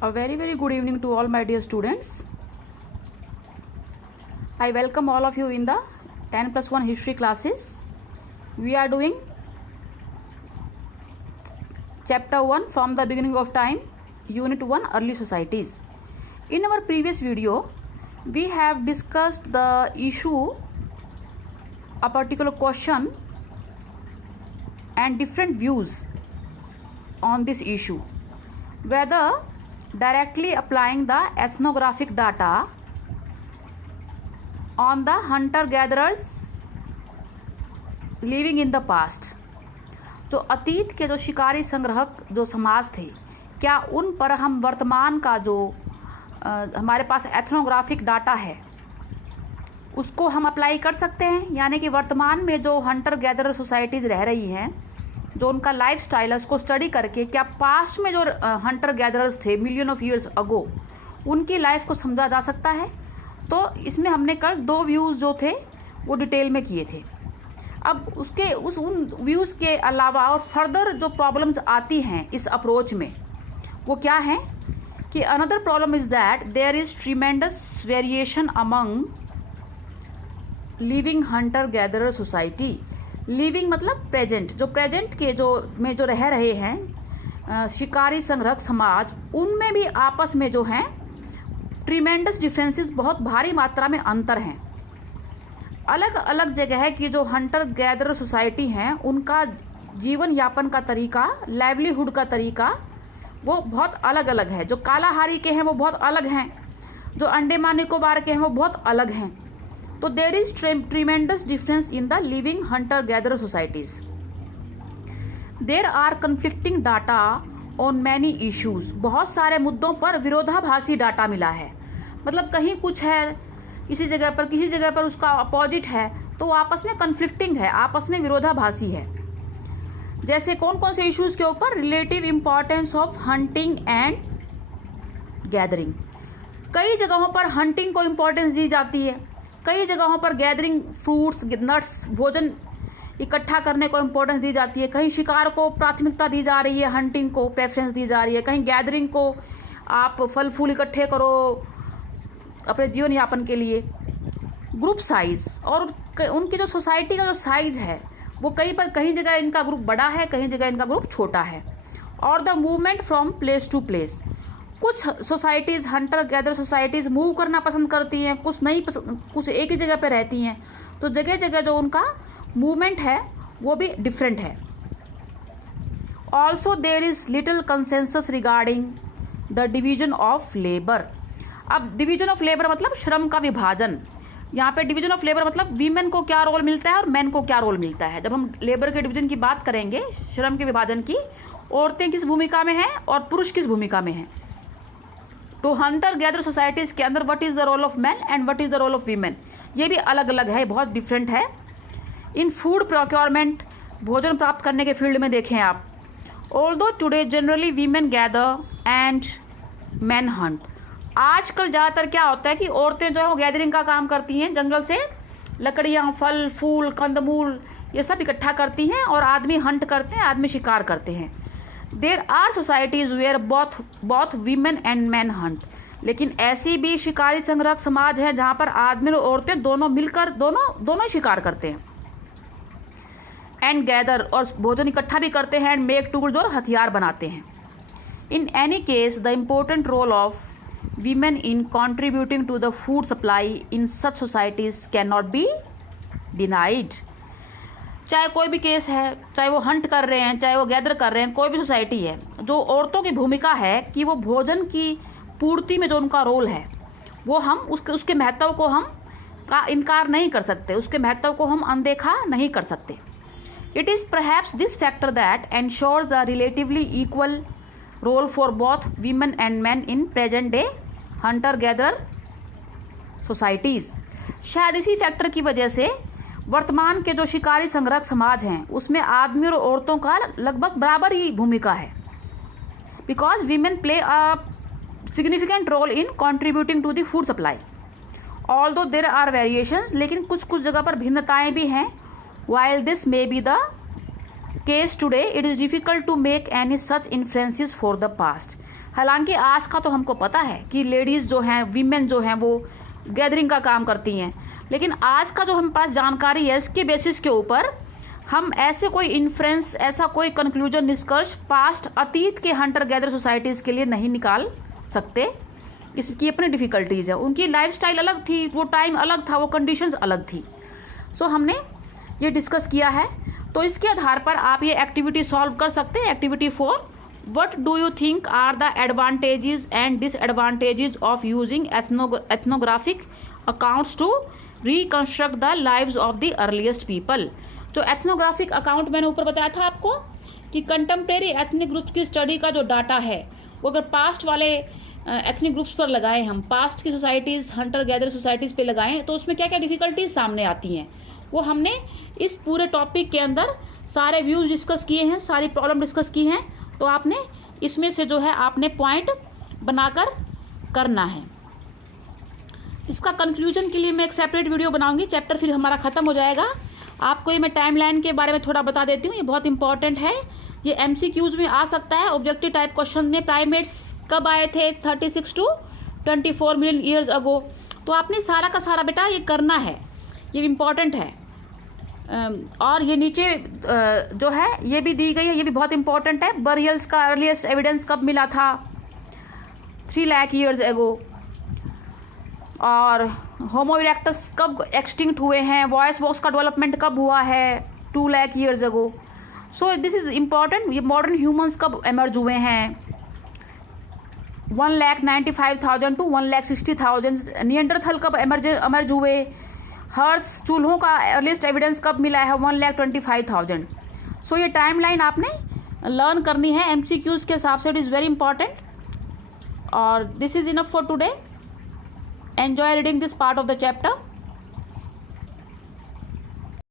A very good evening to all my dear students. I welcome all of you in the 10+1 history classes. We are doing chapter 1 from the beginning of time, unit 1, early societies. In our previous video we have discussed the issue, a particular question and different views on this issue, whether directly applying the ethnographic data on the hunter gatherers living in the past, जो अतीत के जो शिकारी संग्रहक जो समाज थे, क्या उन पर हम वर्तमान का जो हमारे पास एथनोग्राफिक डाटा है उसको हम अप्लाई कर सकते हैं। यानी कि वर्तमान में जो हंटर गैदरर सोसाइटीज़ रह रही हैं, जो उनका लाइफ स्टाइल है, उसको स्टडी करके क्या पास्ट में जो हंटर गैदरर्स थे मिलियन ऑफ ईयर्स अगो, उनकी लाइफ को समझा जा सकता है। तो इसमें हमने कल 2 व्यूज़ जो थे वो डिटेल में किए थे। अब उन व्यूज़ के अलावा और फर्दर जो प्रॉब्लम्स आती हैं इस अप्रोच में वो क्या है कि another problem is that there is tremendous variation among living hunter gatherer society. Living मतलब प्रेजेंट, जो प्रेजेंट के जो रह रहे हैं शिकारी संग्रहक समाज, उनमें भी आपस में जो हैं ट्रीमेंडस डिफरेंसेस, बहुत भारी मात्रा में अंतर हैं। अलग अलग जगह की जो हंटर गैदरर सोसाइटी हैं उनका जीवन यापन का तरीका, लाइवलीहुड का तरीका वो बहुत अलग अलग है। जो कालाहारी के हैं वो बहुत अलग हैं, जो अंडमान निकोबार के हैं वो बहुत अलग हैं। तो there is tremendous difference in the living hunter gatherer societies. There are conflicting data on many issues. बहुत सारे मुद्दों पर विरोधाभासी डाटा मिला है। मतलब कहीं कुछ है किसी जगह पर उसका अपोजिट है, तो आपस में कन्फ्लिक्टिंग है, आपस में विरोधाभासी है। जैसे कौन कौन से इश्यूज के ऊपर? Relative importance of hunting and gathering. कई जगहों पर हंटिंग को इंपॉर्टेंस दी जाती है, कई जगहों पर गैदरिंग, फ्रूट्स, नट्स, भोजन इकट्ठा करने को इंपॉर्टेंस दी जाती है। कहीं शिकार को प्राथमिकता दी जा रही है, हंटिंग को प्रेफरेंस दी जा रही है। कहीं गैदरिंग को, आप फल फूल इकट्ठे करो अपने जीवन यापन के लिए। ग्रुप साइज और उनकी जो सोसाइटी का जो साइज है वो कहीं जगह इनका ग्रुप बड़ा है, कहीं जगह इनका ग्रुप छोटा है। और the movement from place to place. कुछ societies, hunter gather societies move करना पसंद करती हैं, कुछ एक ही जगह पे रहती हैं। तो जगह जगह जो उनका मूवमेंट है वो भी डिफरेंट है। Also there is little consensus regarding the division of labour. अब डिवीजन ऑफ लेबर मतलब श्रम का विभाजन। यहाँ पे डिवीजन ऑफ लेबर मतलब वीमेन को क्या रोल मिलता है और मैन को क्या रोल मिलता है। जब हम लेबर के डिवीजन की बात करेंगे, श्रम के विभाजन की, औरतें किस भूमिका में हैं और पुरुष किस भूमिका में हैं। तो हंटर गैदर सोसाइटीज़ के अंदर what is the role of man and what is the role of women, ये भी अलग अलग है, बहुत डिफरेंट है। इन फूड प्रोक्योरमेंट, भोजन प्राप्त करने के फील्ड में देखें आप, although today generally women gather and man Hunt. आजकल ज़्यादातर क्या होता है कि औरतें जो है वो गैदरिंग का काम करती हैं, जंगल से लकड़ियाँ, फल फूल, कंदमूल ये सब इकट्ठा करती हैं, और आदमी हंट करते हैं, आदमी शिकार करते हैं। There are societies where both women and man hunt. लेकिन ऐसी भी शिकारी संग्रहक समाज है जहाँ पर आदमी और औरतें दोनों मिलकर दोनों शिकार करते हैं एंड गैदर, और भोजन इकट्ठा भी करते हैं, एंड मेक टूल्स, और हथियार बनाते हैं। In any case the important role of women in contributing to the food supply in such societies can not be denied. चाहे कोई भी केस है, चाहे वो हंट कर रहे हैं, चाहे वो गैदर कर रहे हैं, कोई भी सोसाइटी है, जो औरतों की भूमिका है कि वो भोजन की पूर्ति में जो उनका रोल है वो हम उसके महत्व को हम का इनकार नहीं कर सकते, उसके महत्व को हम अनदेखा नहीं कर सकते। It is perhaps this factor that ensures a relatively equal role for both women and man in present day hunter gather societies. शायद इसी फैक्टर की वजह से वर्तमान के जो शिकारी संग्रहक समाज हैं उसमें आदमी और औरतों का लगभग बराबर ही भूमिका है। Because women play a significant role in contributing to the food supply. Although there are variations, लेकिन कुछ जगह पर भिन्नताएं भी हैं। While this may be the case today, it is difficult to make any such inferences for the past. हालांकि आज का तो हमको पता है कि लेडीज़ जो हैं, वीमेन जो हैं, वो गैदरिंग का काम करती हैं, लेकिन आज का जो हमारे पास जानकारी है इसके बेसिस के ऊपर हम ऐसे कोई इन्फ्रेंस, ऐसा कोई कंक्लूजन, निष्कर्ष पास्ट अतीत के हंटर गैदर सोसाइटीज़ के लिए नहीं निकाल सकते। इसकी अपनी डिफ़िकल्टीज़ है, उनकी लाइफस्टाइल अलग थी, वो टाइम अलग था, वो कंडीशंस अलग थी। सो हमने ये डिस्कस किया है। तो इसके आधार पर आप ये एक्टिविटी सॉल्व कर सकते हैं। Activity 4, what do you think are the advantages and disadvantages of using ethnographic accounts to reconstruct the lives of the earliest people. जो एथनोग्राफिक अकाउंट मैंने ऊपर बताया था आपको कि कंटेम्प्रेरी एथनिक ग्रुप्स की स्टडी का जो डाटा है वो अगर पास्ट वाले एथनिक ग्रुप्स पर लगाएं, हम पास्ट की सोसाइटीज़, हंटर गैदर सोसाइटीज़ पे लगाएं, तो उसमें क्या क्या डिफ़िकल्टीज सामने आती हैं वो हमने इस पूरे टॉपिक के अंदर सारे व्यूज़ डिस्कस किए हैं, सारी प्रॉब्लम डिस्कस की हैं। तो आपने इसमें से जो है आपने पॉइंट बनाकर करना है। इसका कंक्लूजन के लिए मैं एक सेपरेट वीडियो बनाऊंगी, चैप्टर फिर हमारा ख़त्म हो जाएगा। आपको ये मैं टाइमलाइन के बारे में थोड़ा बता देती हूँ, ये बहुत इंपॉर्टेंट है। ये MCQs में आ सकता है, ऑब्जेक्टिव टाइप क्वेश्चन में। प्राइमेट्स कब आए थे? 36 to 24 मिलियन ईयर्स अगो। तो आपने सारा का सारा बेटा ये करना है, ये इम्पॉर्टेंट है। और ये नीचे जो है ये भी दी गई है, ये भी बहुत इंपॉर्टेंट है। बरियल्स का अर्लीस्ट एविडेंस कब मिला था? 3 लाख ईयर्स एगो। और होमो इरेक्टस कब एक्सटिंक्ट हुए हैं? वॉइस बॉक्स का डेवलपमेंट कब हुआ है? 2 lakh years ago. So this is important. ये मॉडर्न ह्यूमंस कब एमर्ज हुए हैं? 1,95,000 to 1,60,000। निएंडरथल कब एमर्ज हुए? हर्थ चूल्हों का अर्लीस्ट एविडेंस कब मिला है? 1,25,000। सो ये टाइमलाइन आपने लर्न करनी है MCQs के हिसाब से। It is very important. और this is enough for today. Enjoy reading this part of the chapter.